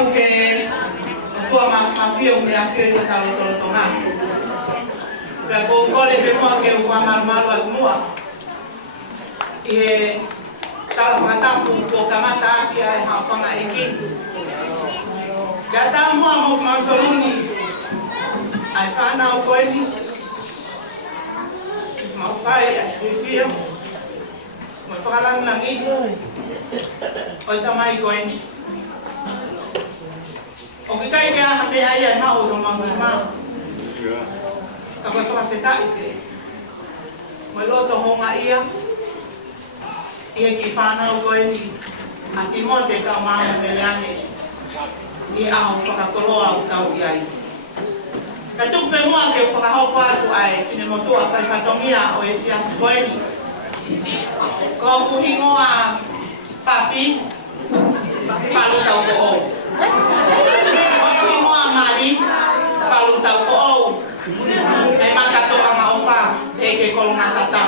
tahu ke tua mafio me a fio ta lo to nga pe ko kole pe mo ke wa mal wa mua e kala mata ko kamata ki ai ha panga ekin gata mo manzolini ai fana o koini mau fai ai fia mo fala nangi oi tamai koini o que cai que a me ai na o ma ka ko fa peta ite mo lo to ho nga ia ki fana o koini a timote ka ma me leane i a ho ka koloa o tau ai ka tu pe mo ke fa ho pa tu ai fine mo tu a ka fatomia o e tia koini ko ku hingo a papi palu tau ko hingo a mali palu tau ko e makato ama ofa e ke kolonga tata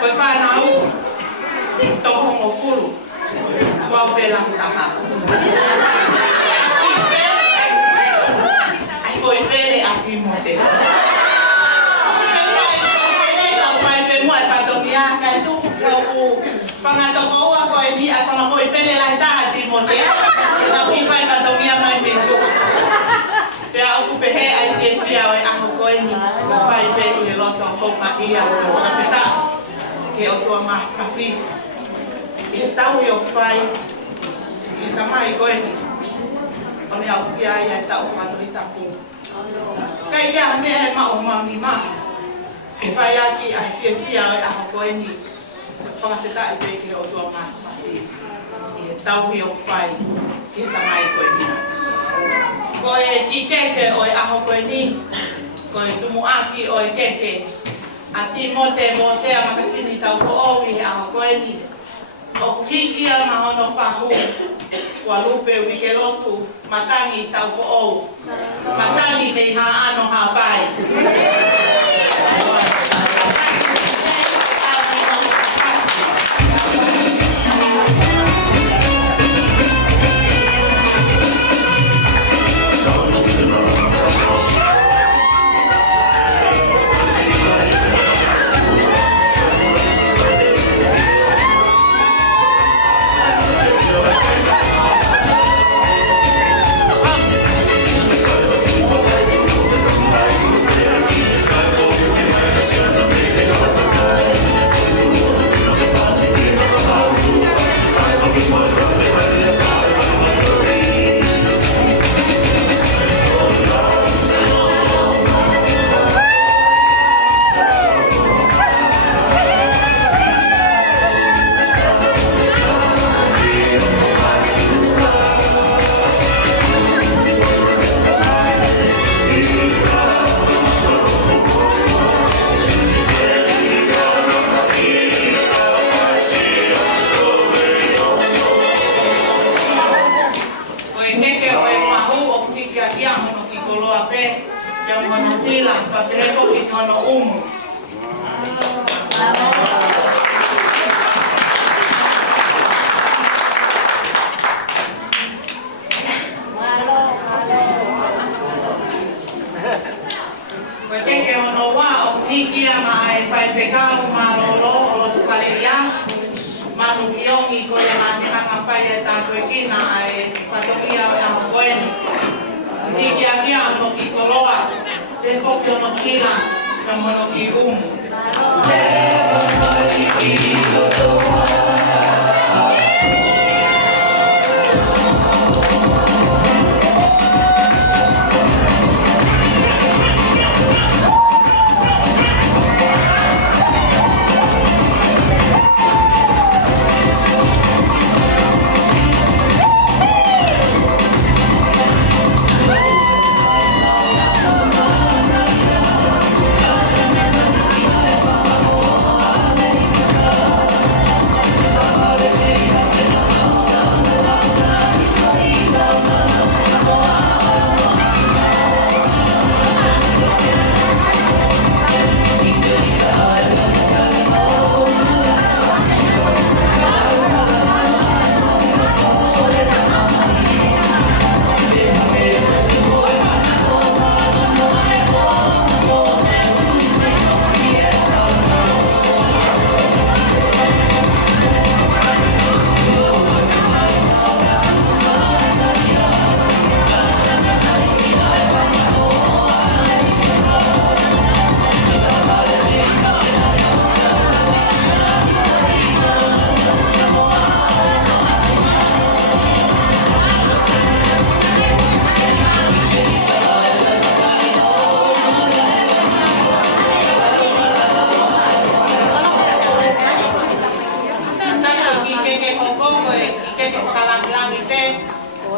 ko fa na u to ho fulu ko pela tata ai ko ipele aki mote cái chú đâu bằng ngày tôi có coi đi à xong rồi về lại ta thì một thế sau khi quay vào trong nhà mai mình chụp thì ông cũng phải anh kia kia rồi ăn một coi nhìn quay về thì lo cho không mà đi ăn đồ ăn cái ta thì ông tua mà cà phê tao hiểu quay thì tao mai coi ông nào kia ya tao mà tôi tao cũng cái nhà mẹ mà ông mà mi mà phải ya ki ai kia kia rồi ăn một coi nhìn phong sẽ tại về cái ô tô mà thì tao hiểu phải cái tao mai coi đi cái oi ăn một coi nhìn coi tu mua ăn ki oi cái ati mote mà cái gì tao có oi ăn một coi nhìn o kia mà họ nó phá hủy qua lúc về cái lỗ tu mà ta nghĩ tao có oi mà ta nghĩ về hà ăn nó hà bài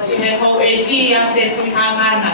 si he hou e ki a te tui hangana.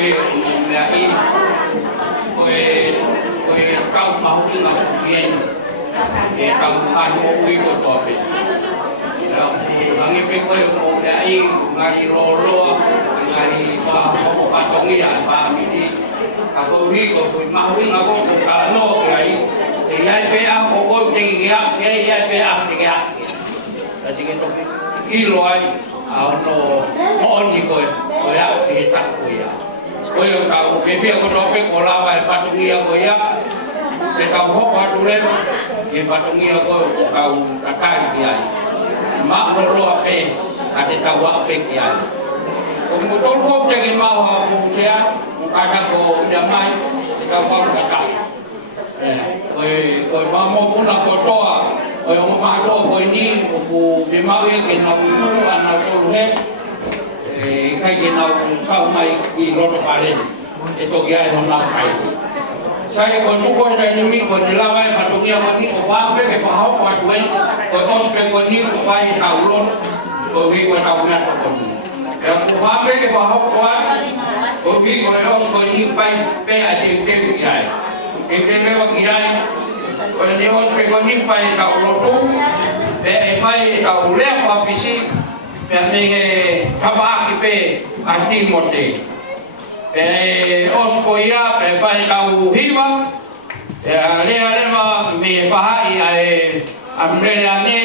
koe mea I koe kau mahu I ngā kien e kau anu o ui ko toa pe hangi pe koe o mea I ngari roroa ngari whahoko patongi a whaamiti ka kou hiko koe mahu I ngā koko ka no ngai e iai pe a o koe te ngea iai pe a te ngea ka tike toki ilo ai a ono hooni koe koe a o he taku ia koe o tau pepea ko tope ko lawa e whatungia koe ia te tau hoko atu rewa e whatungia koe o tau tatari ki ai maa roroa pe ka te tau a pe ki ai o mutolu ko tegi mau ha kusea o kata ko ina mai te tau hau tatari koe mamo puna ko toa koe o matoa koe ni o ku bimau e ke nau uru ana tolu he kai ke nau kau mai I roto pare e toki ai hona kai sai ko tuko e tai mi ko ni lawa e patongia ko ni o whape ke whahau ko atu ei ko ospe ko ni ko whai e tau ron ko vi ko tau mea to ko ni e ko whape ke whahau ko atu ko vi ko e os ko ni whai pe a te teu ki ai ke te mewa ki ai ko ni ospe ko ni whai e tau roto pe e whai e tau lea whapisi pe me he kapaaki pe a Timote. E osko ia pe whai kau hiwa, e a lea lewa me whahai a mrele ane,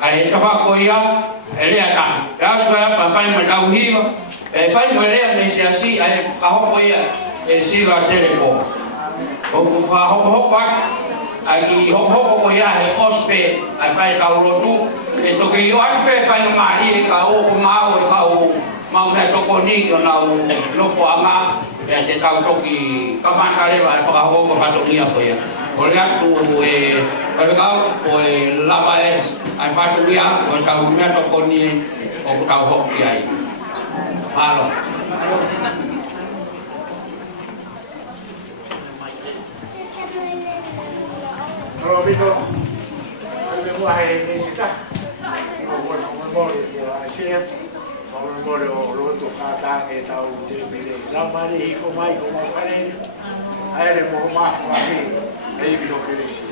a e tawhako ia, e lea ta. E asko ia pa whai me kau hiwa, e whai me lea me si a si, a e kahoko ia, e sila teleko. O ku whahoko ai hoko ko ia he ospe ai pai ka rotu e to ke yo ai pai mai ka o mau ka o mau na to ko ni ko na no fo ama e te tau to ki ka man ka le vai fa ho ko pa to ia ko ia o le atu e ka ka o e la vai ai pa to ia ko ka u me to ko ni o ko ta ho ki ai malo Kalau begitu, kita mulai ni kita. Memori Asia, memori orang tu kata kita uti beli. Lama ni iko mai ko mai. Air mo ma lagi, ai bilo kerisi.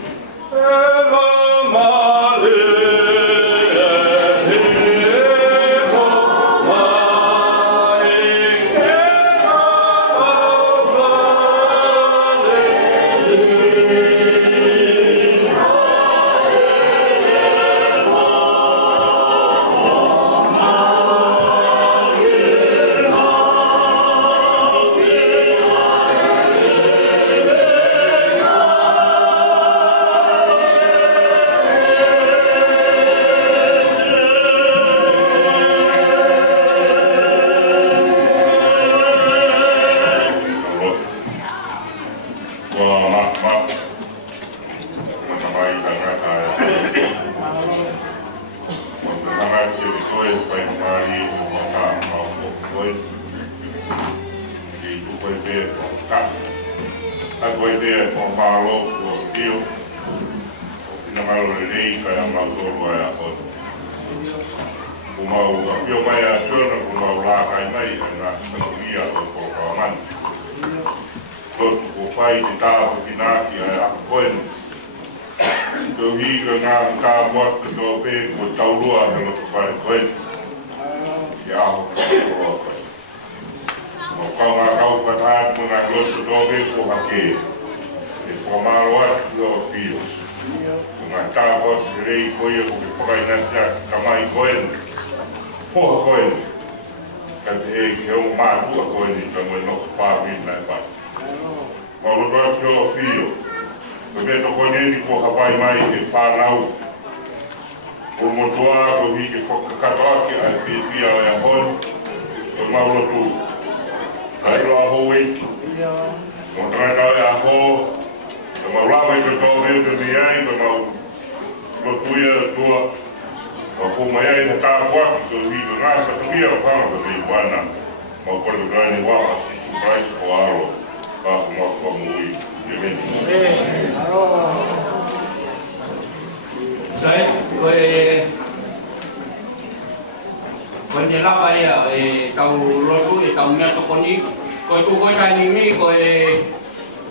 ni ko tu ko tai ni mi ko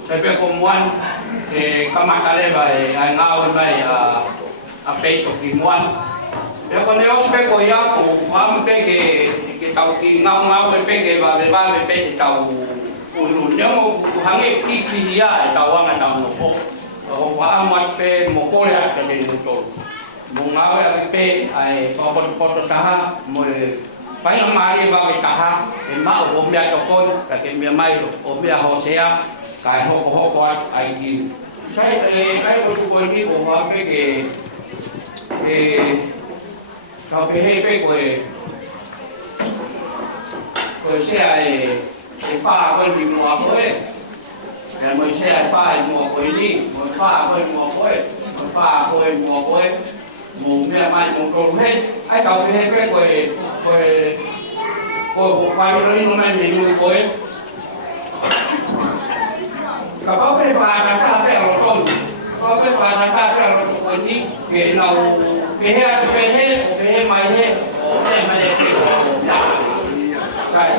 sai pe ko muan kamata le vai ai ngau vai a pe to ki muan ya ko ne o pe ko ya ko am pe ke tau ki ngau pe ke va pe tau ulu ne mo hange ki ya tau anga tau no ko o wa amat pe mo ko ya ke le to mo ngau ya pe ai ko taha mo phải làm mai vào cái cả cái máu ôm bia cho con cái miếng mai ôm bia họ sẽ cái họ quan ai đi sai cái của chúng tôi đi của họ cáiเขาไปให้ไปcái xe cái pha cái gì mua với cái mới xe pha mua với đi mới pha cái mua với mới pha cái mua với mua miếng mai mua trộn hết aiเขาไปให้ไปbộ phái nó đi nó mình nuôi coi có cái pha là pha cái nó không có cái pha là pha cái nó không đi cái nào cái hết mai hết cái mai cái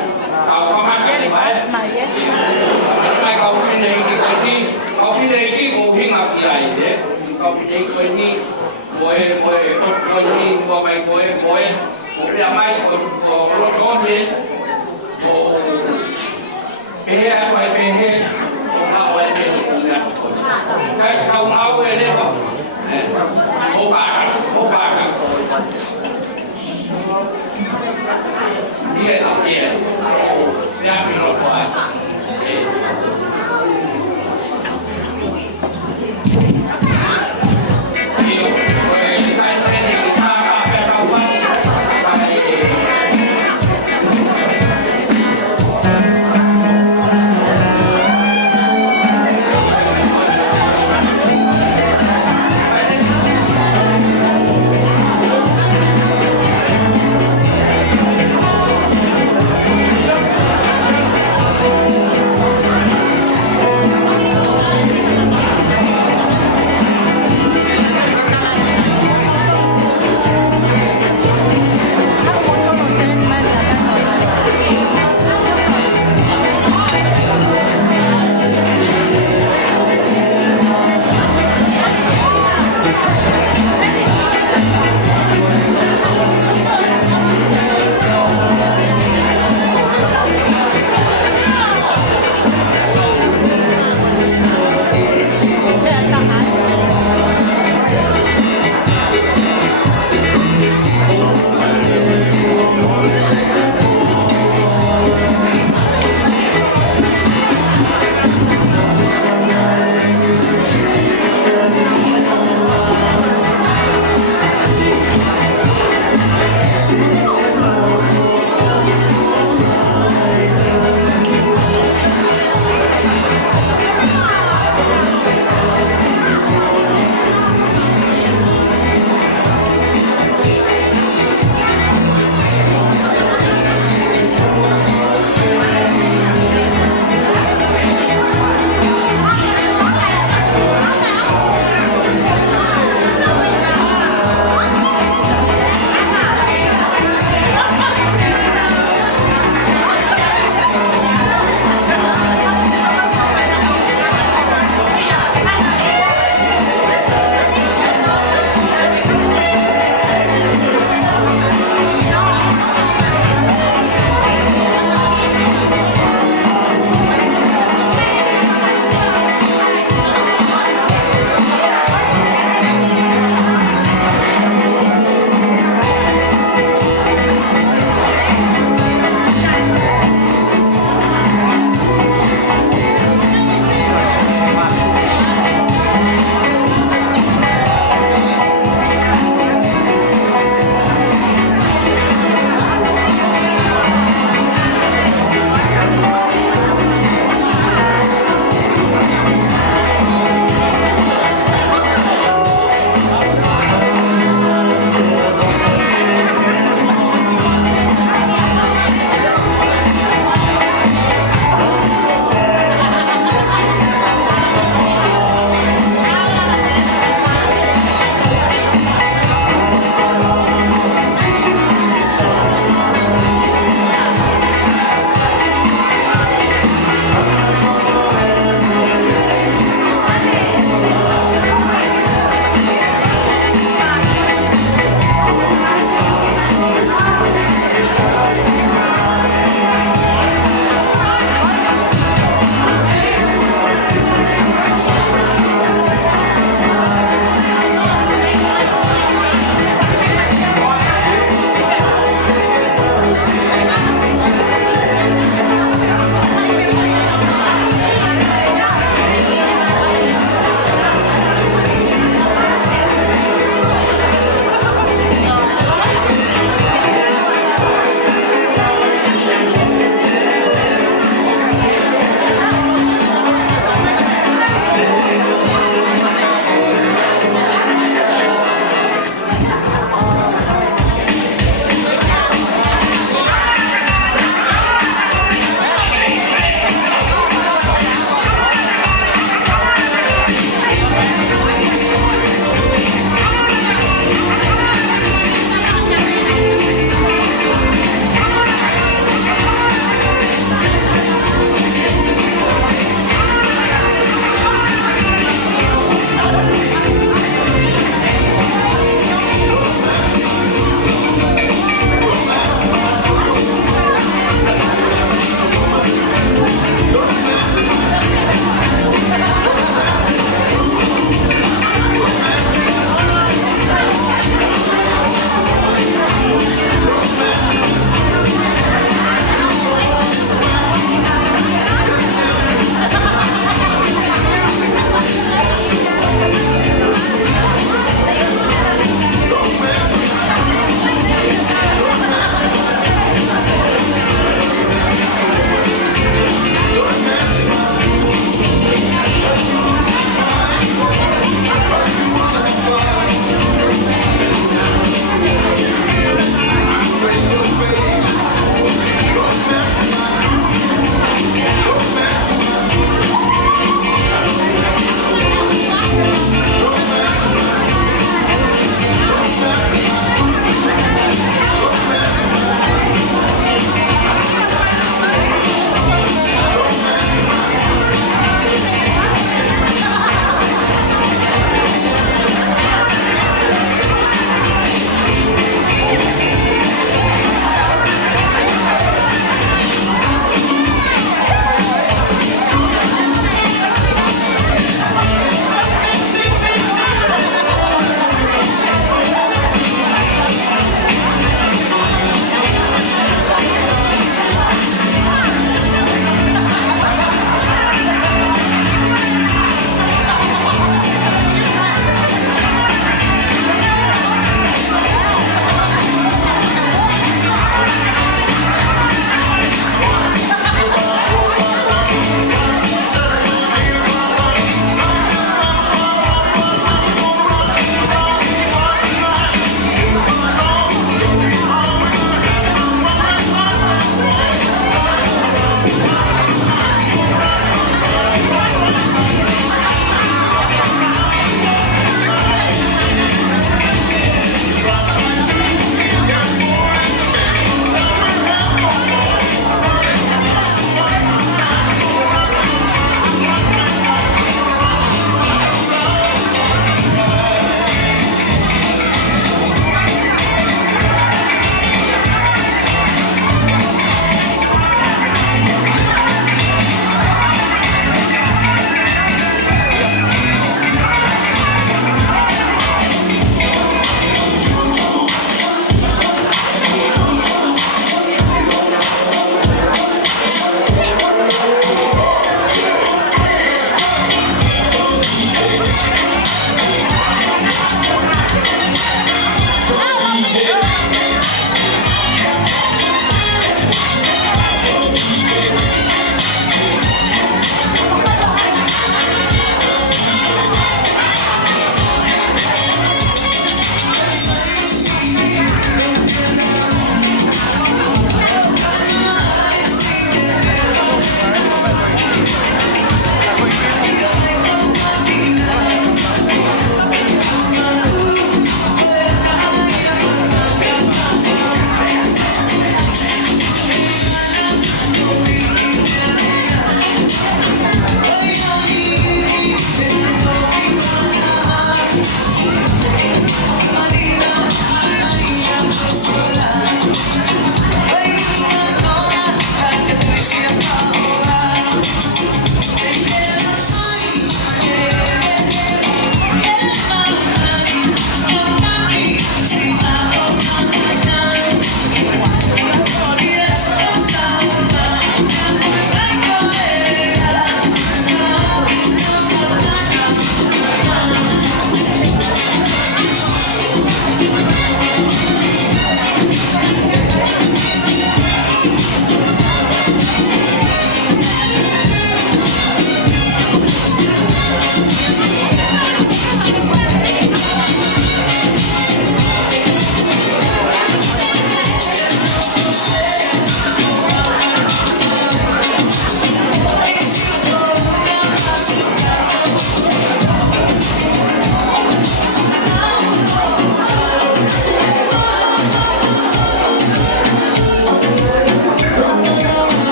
kalau có mắt cái phải ai kalau cái này cái ngủ hi ngọc gì này đấy kalau cái này coi đi coi đi coi mày coi một cái mai có gì cái cái không áo về đấy không bố bà đi học gì